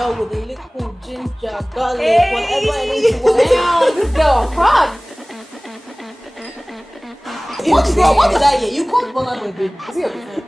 girl with a little ginger, garlic, whatever it is. Damn, this girl hard. What's wrong? What did I hear? You called Bola my baby. Is he your baby?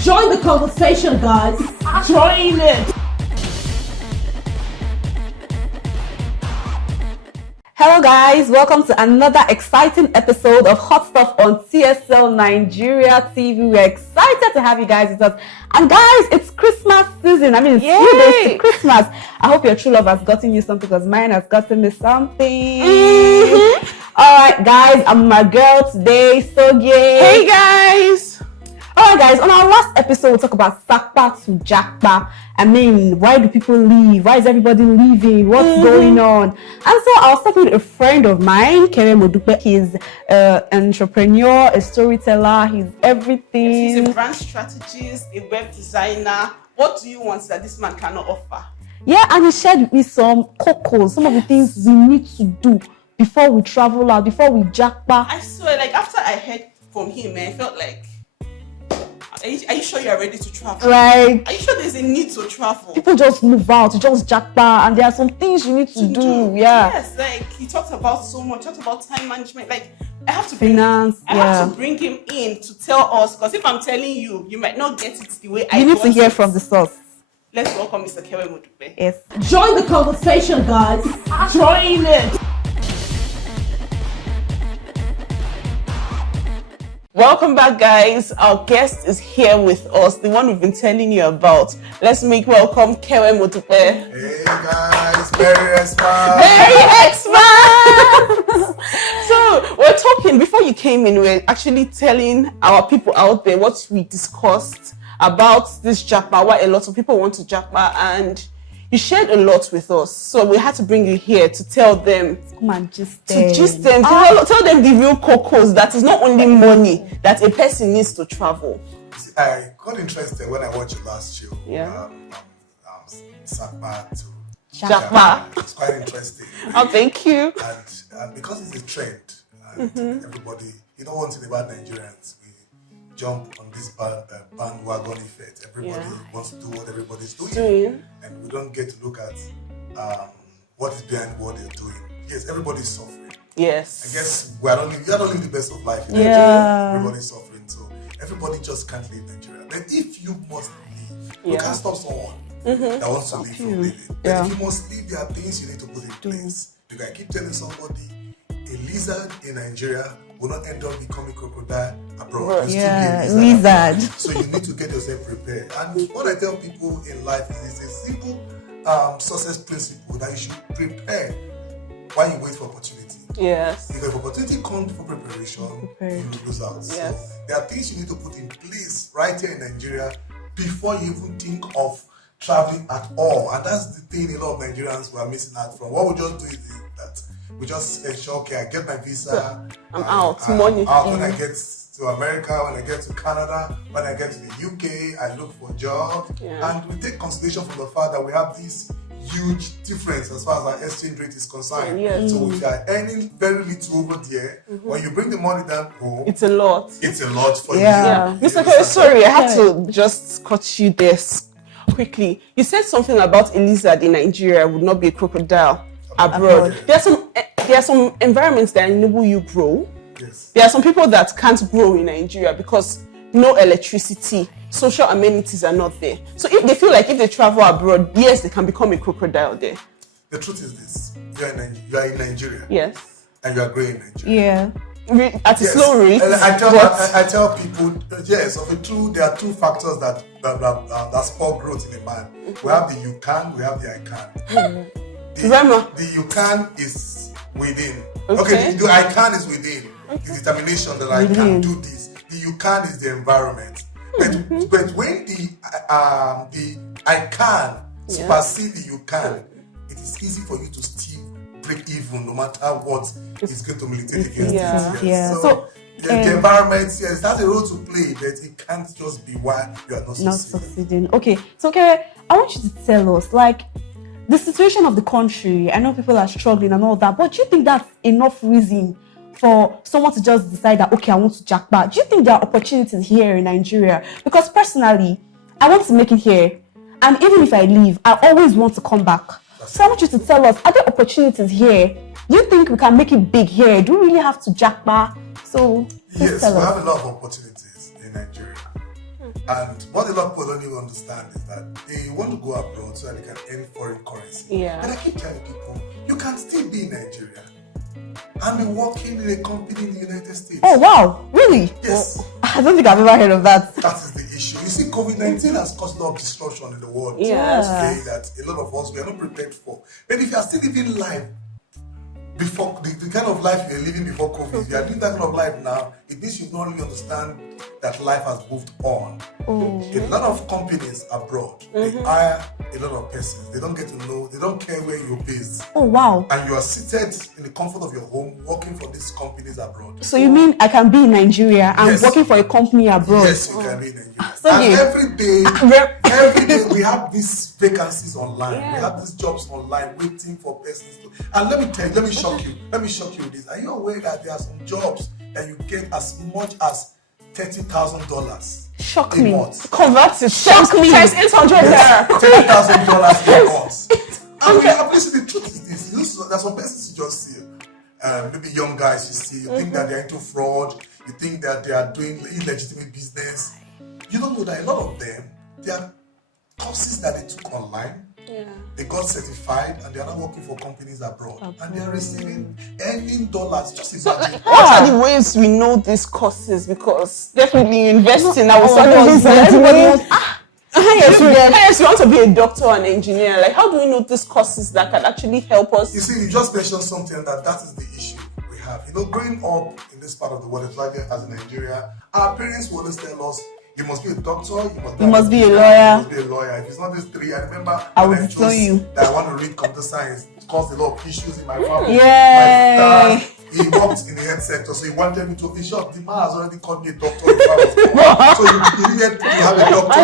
Join the conversation, guys. Join it. Hello guys, welcome to another exciting episode of Hot Stuff on TSL Nigeria TV. We're excited to have you guys with us. And guys, it's Christmas season. I mean, it's few days to Christmas. I hope your true love has gotten you something because mine has gotten me something. Alright guys, I'm my girl today, Sogie. Hey guys! Alright guys, on our last episode we talked about Sapa to Japa. I mean, why do people leave? Why is everybody leaving? What's going on? And so I was talking with a friend of mine, Kere Modupe. He's an entrepreneur, a storyteller, he's everything. He's a brand strategist, a web designer. What do you want that this man cannot offer? Yeah, and he shared with me some cocos, some of the things we need to do before we travel out, before we Japa. I swear, like after I heard from him, I felt like, are you sure you are ready to travel? Like, are you sure there's a need to travel? People just move out, just Japa, and there are some things you need to do. Yeah. Yes, like he talked about so much, talked about time management. Like I have to finance. I have to bring him in to tell us, because if I'm telling you, you might not get it the way I want. You need to hear from the source. Let's welcome Mr. Kewe Modupe. Yes. Join the conversation, guys. Join it. Welcome back, guys. Our guest is here with us, the one we've been telling you about. Let's make welcome Kewe Modupe. Hey guys, Merry Xmas! Merry Xmas! So we're talking, before you came in, we're actually telling our people out there what we discussed about this Japa, why a lot of people want to Japa, and you shared a lot with us. So we had to bring you here to tell them. Come on, just them. Tell them the real cocos, that is not only money that a person needs to travel. I got interested when I watched your last show. Yeah. Sapa to Japa. It's quite interesting. Oh, thank you. And because it's a trend, and everybody, you know one thing about Nigerians, we jump on this bandwagon effect. Everybody wants to do what everybody's doing. And we don't get to look at what is behind what they're doing. Yes, everybody's suffering. Yes. I guess we don't live the best of life in Nigeria. Everybody's suffering, so everybody just can't leave Nigeria. But if you must leave, you can't stop someone that wants to leave from living. But if you must leave, there are things you need to put in place. Because I keep telling somebody, a lizard in Nigeria will not end up becoming crocodile abroad. Lizard. So you need to get yourself prepared. And what I tell people in life is a simple success principle that you should prepare while you wait for opportunity. Yes. Because if opportunity comes for preparation, you lose out. Yes. So there are things you need to put in place right here in Nigeria before you even think of traveling at all. And that's the thing a lot of Nigerians were missing out from. What we just do is that we just ensure, okay, I get my visa. I'm out. Money. When I get to America, when I get to Canada, when I get to the UK, I look for a job. And we take consideration from the fact that we have this huge difference as far as our exchange rate is concerned. So if you are earning very little over there, when you bring the money down home, it's a lot. It's a lot for you. Mr. Kerry, sorry, I had to just cut you there quickly. You said something about a lizard in Nigeria would not be a crocodile abroad. There are some environments that enable you grow. Yes. There are some people that can't grow in Nigeria because no electricity, social amenities are not there. So if they feel like if they travel abroad, yes, they can become a crocodile there. The truth is this: you are in Nigeria. Yes. And you are growing in Nigeria. Yeah. At a slow rate. I tell people, yes, of the two, there are two factors that spur growth in a man. We have the you can, we have the I can. The you can is within. Okay, the I can is within. The determination that I can do this. The you can is the environment. But when the I can supersede the you can, it is easy for you to still break even no matter what is going to militate against it. So the environment, yes, that's a role to play, but it can't just be why you are not succeeding. Okay, so Kere, I want you to tell us, like, the situation of the country. I know people are struggling and all that, but do you think that's enough reason for someone to just decide that, okay, I want to Japa? Do you think there are opportunities here in Nigeria? Because personally, I want to make it here. And even if I leave, I always want to come back. So I want you to tell us, are there opportunities here? Do you think we can make it big here? Do we really have to Japa? So yes, we have a lot of opportunities in Nigeria. And what a lot of people don't even understand is that they want to go abroad so that they can earn foreign currency. Yeah. And I keep telling people, you can still be in Nigeria and be working in a company in the United States. Oh, wow. Really? Yes. Well, I don't think I've ever heard of that. That is the issue. You see, COVID-19 has caused a lot of disruption in the world today that a lot of us were not prepared for. But if you are still living life before the kind of life you're living before COVID, if you are living that kind of life now, it means you don't really understand that life has moved on. A lot of companies abroad, they hire a lot of persons. They don't get to know, they don't care where you're based. Oh, wow. And you are seated in the comfort of your home working for these companies abroad. So you mean I can be in Nigeria and Yes. working for a company abroad? Yes, you can be in Nigeria. So And you- every day we have these vacancies online. We have these jobs online waiting for persons to. And let me tell you, let me shock you with this. Are you aware that there are some jobs that you get as much as $30,000 Shock a me. month? Convert it. Shock me. Times 800 there. $30,000 a month. And we have, listen, the truth is this. There's some persons you just see. Maybe young guys you see, you think that they're into fraud, you think that they are doing illegitimate business. You don't know that a lot of them, they are courses that they took online. They got certified and they are now working for companies abroad. And they are receiving earning dollars. Just imagine. What are the ways we know these courses? Because definitely investing, I was Yes, you want to be a doctor or an engineer. Like, how do we know these courses that can actually help us? You see, you just mentioned something that is the issue we have. You know, growing up in this part of the world, especially as in Nigeria, our parents will always tell us, you must be a doctor, you must be a lawyer. You must be a lawyer. If it's not these three, I remember I when will I tell chose you that I want to read computer science. It caused a lot of issues in my family. Yay. My dad, he worked in the health sector, so he wanted me to. In short, the man has already called me a doctor. So you needed to have a doctor.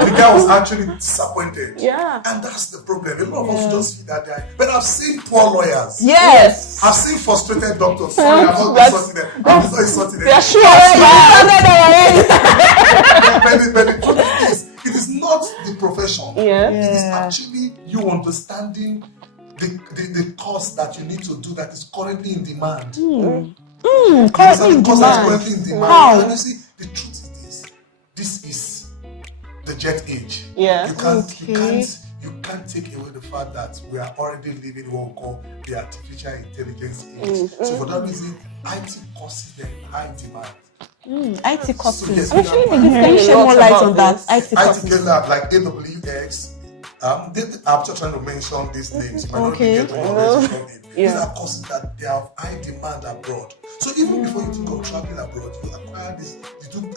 The guy was actually disappointed. Yeah. And that's the problem. A lot of us just see that guy. But I've seen poor lawyers. Yes. I've seen frustrated doctors. Sorry, I'm not insulting them. I'm not insulting them. They're sure. But the truth is, it is not the profession. Yeah. It is actually you understanding the course that you need to do that is currently in demand. Currently in Currently in demand. How? And you see, the truth is this is the jet age. Yeah. You can't take away the fact that we are already living what we call the artificial intelligence age. So for that reason, IT courses are in high demand. IT courses. So yes, Actually, we can you shed more light on that? IT IT courses. get that like AWX. I'm just trying to mention these names. You might not really get to know where it's coming. These are courses that they have high demand abroad. So even before you think of traveling abroad, you acquire this. You do you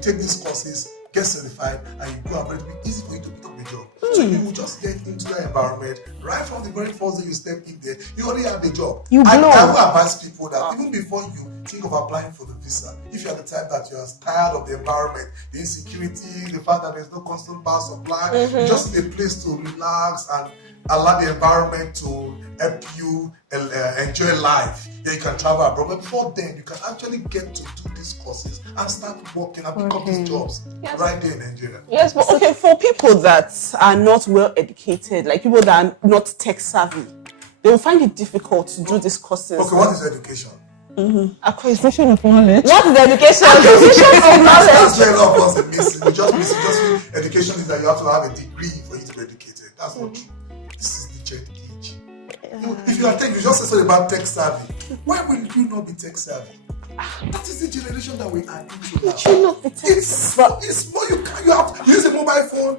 take these courses, get certified, and you go abroad. It will be easy for you to pick up a job. So you will just get into that environment right from the very first day you step in there. You already have a job. I will advise people that even before you think of applying for the visa, if you are the type that you are tired of the environment, the insecurity, the fact that there's no constant power supply, you just need a place to relax and allow the environment to help you enjoy life. Then you can travel abroad. But before then, you can actually get to do these courses and start working and pick up these jobs right there in Nigeria. Yes, but okay, for people that are not well educated, like people that are not tech savvy, they will find it difficult to do these courses. Okay, what is education? Acquisition of knowledge. What is education? That's where a lot of us are missing. You just feel education is that you have to have a degree for you to be educated. That's not true. This is the jet age. If you are tech, you just say something about tech savvy. Why will you not be tech savvy? That is the generation that we are into now. You not be tech savvy. It's more you have to use a mobile phone.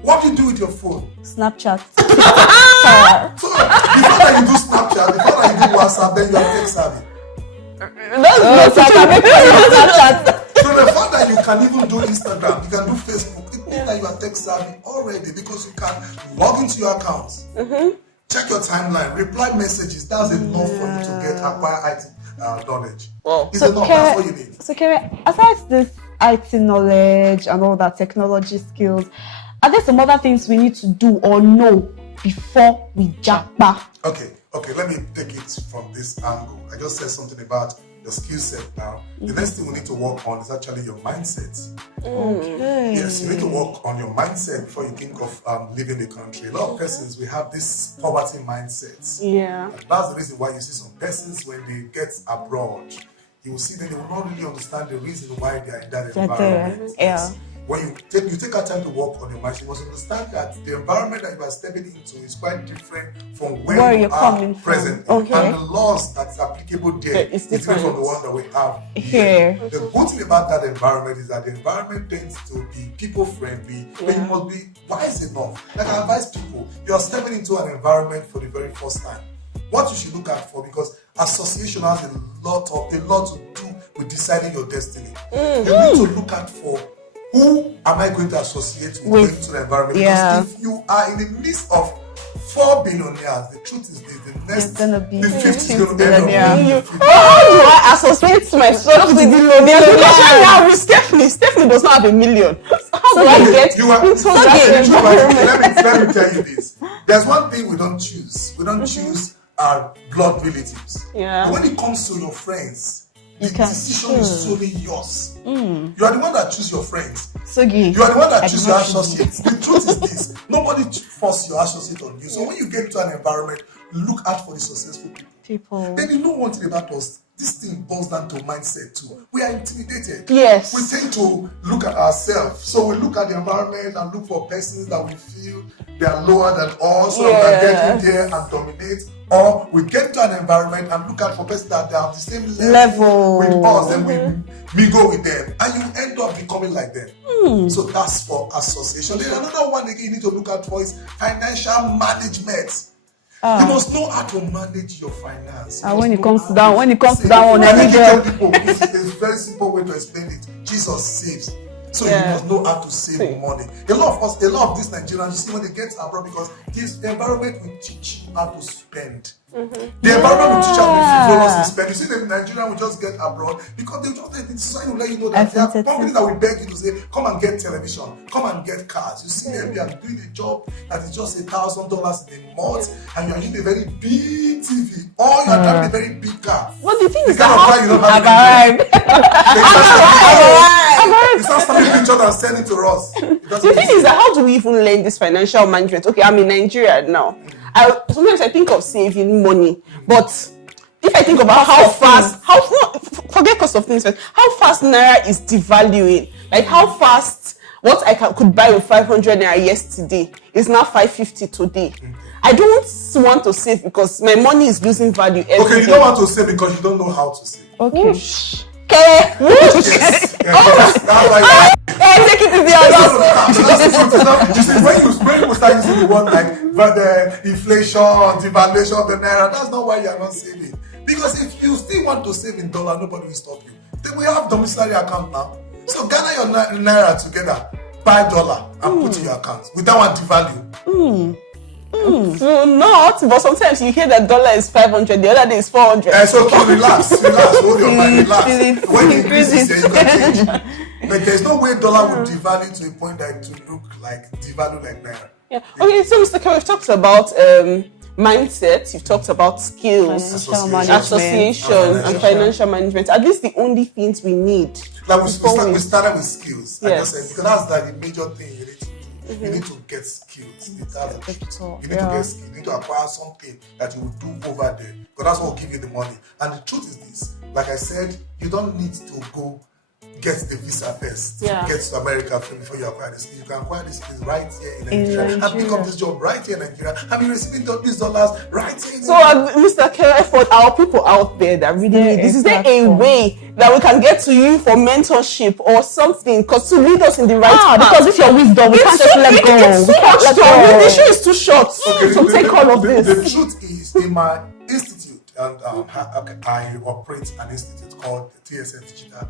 What do you do with your phone? Snapchat. So before that you do Snapchat, before that you do WhatsApp, then you are tech savvy. So the fact that you can even do Instagram, you can do Facebook, it means that you are tech savvy already because you can log into your accounts, check your timeline, reply messages. That's enough for you to acquire IT knowledge. Wow. It's enough. That's what you need. So, Kere, aside this IT knowledge and all that technology skills, are there some other things we need to do or know before we japa? Okay, let me take it from this angle. I just said something about your skill set now. The next thing we need to work on is actually your mindset. Okay. Yes, you need to work on your mindset before you think of leaving the country. A lot of persons, we have this poverty mindset. Yeah. And that's the reason why you see some persons when they get abroad, you will see that they will not really understand the reason why they are in that environment. Yeah. When you take our time to work on your mind, you must understand that the environment that you are stepping into is quite different from where you are present. Okay. And the laws that's applicable there is different from the one that we have here. The good thing about that environment is that the environment tends to be people friendly, but you must be wise enough. Like I advise people, you are stepping into an environment for the very first time. What you should look out for, because association has a lot to do with deciding your destiny. You need to look out for who am I going to associate with into the environment? Because if you are in the midst of 4 billionaires, the truth is this, the next gonna be the 50 is going to end up being 50. How do I associate myself with billionaires? Because right now with Stephanie does not have $1 million. How do I get into that environment? Let me tell you this. There's one thing we don't choose. We don't choose our blood relatives. Yeah. But when it comes to your friends, the decision is solely yours. You are the one that choose your friends. You are the one that choose your associates. The truth is this: nobody force your associate on you. So when you get into an environment, look out for the successful people. Then you know one thing about us. This thing boils down to mindset too. We are intimidated. Yes. We tend to look at ourselves. So we look at the environment and look for persons that we feel they are lower than us, so we can get in there and dominate. Or we get into an environment and look out for persons that they are the same level with us, and we mingle with them, and you end up becoming like them. So that's for association. Then another one again you need to look out for is financial management. You must know how to manage your finance. When it comes to that one, I need to tell people it's a very simple way to explain it. Jesus saves. So you must know how to save money. A lot of these Nigerians, you see when they get abroad, because this environment will teach you how to spend. The environment will teach you how to frivolous spend. You see, the Nigerian will just get abroad because they just the society will let you know that there are companies that will beg you to say, come and get television, come and get cars. You see them, you are doing a job that is just $1,000 in a month, and you are using a very big TV, or you are driving a very big car. Well, the thing is that you don't have you start snapping pictures and sending to us. The thing is that how do we even learn this financial management? Okay, I'm in Nigeria now. Sometimes I think of saving money, but if I think about forget cost of things, how fast Naira is devaluing, like how fast what I could buy with 500 Naira yesterday is now 550 today. I don't want to save because my money is losing value every day. You don't want to save because you don't know how to save. Okay. Yes. Take it easy on us. You see, when you start using the word like the inflation, devaluation of the Naira, that's not why you are not saving. Because if you still want to save in dollar, nobody will stop you. Then we have domiciliary account now. So gather your Naira together, buy dollar and put in your account. With that one devalue. So not, but sometimes you hear that dollar is 500, the other day is 400. It's okay, relax, hold your mind, relax. When it increases, you can change. But there's no way dollar would devalue to a point that it would look like devalue like Naira. Yeah. Okay, so Mr. K, we've talked about mindset, you've talked about skills, association, and financial management. Are these the only things we need? Like we started with skills. Yes. I just said, because that's like the major thing you need to do. You need to get skills. You need to get skills. You need to acquire something that you will do over there. Because that's what will give you the money. And the truth is this, like I said, you don't need to go get the visa first. Get to America before you acquire this. You can acquire this skills right here in Nigeria. And pick up this job right here in Nigeria. And be receiving these dollars right here in Nigeria. So Mr. K, for our people out there that really need this, is there a way that we can get to you for mentorship or something? Because to lead us in the right path. Because with your wisdom, we can't just let go. The show is too short to take all of this. The truth is, in my institute, and I operate an institute called the TSL Digital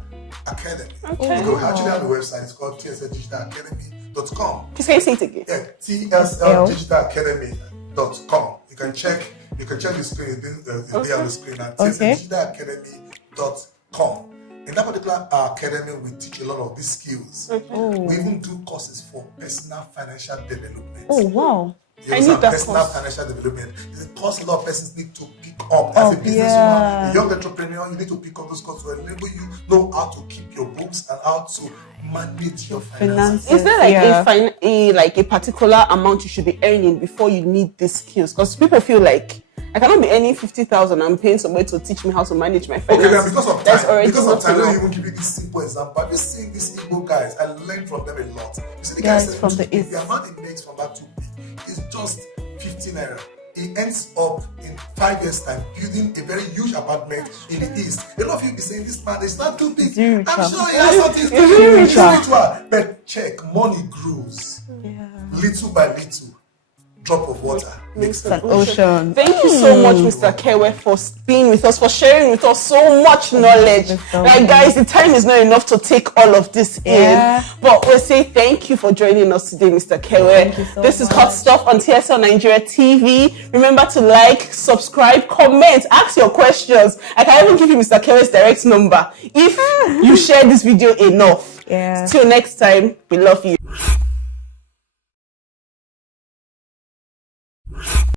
Academy. We actually have a website. It's called TSLDigitalAcademy.com. Can you say it again? Yeah, TSLDigitalAcademy.com. You can check the screen. It's there on the screen at TSLDigitalAcademy.com. In that particular academy, we teach a lot of these skills. We even do courses for personal financial development. Oh, wow. You know, some personal financial development. It's a course a lot of persons need to pick up. As a businesswoman, a young entrepreneur, you need to pick up those courses to enable you know how to keep your books and how to manage your finances. Is there like a particular amount you should be earning before you need these skills? Because people feel like I cannot be earning 50,000 and paying somebody to teach me how to manage my finances. Okay, because of time, let me even give you this simple example. Have you seen these Igbo guys? I learned from them a lot. You see the guys from the East. The amount he makes from that 2p is just 15 naira. He ends up in 5 years' time building a very huge apartment in the East. A lot of you be saying this man is not too big. I'm sure he has something spiritual. But check, money grows little by little. Drop of water makes an ocean. Thank you so much, Mr. Kewe, for being with us, for sharing with us so much knowledge. Like, guys, the time is not enough to take all of this in. But we'll say thank you for joining us today, Mr. Kewe. This is Hot Stuff on TSL Nigeria TV. Remember to like, subscribe, comment, ask your questions. I can even give you Mr. Kewe's direct number if you share this video enough. Till next time, we love you.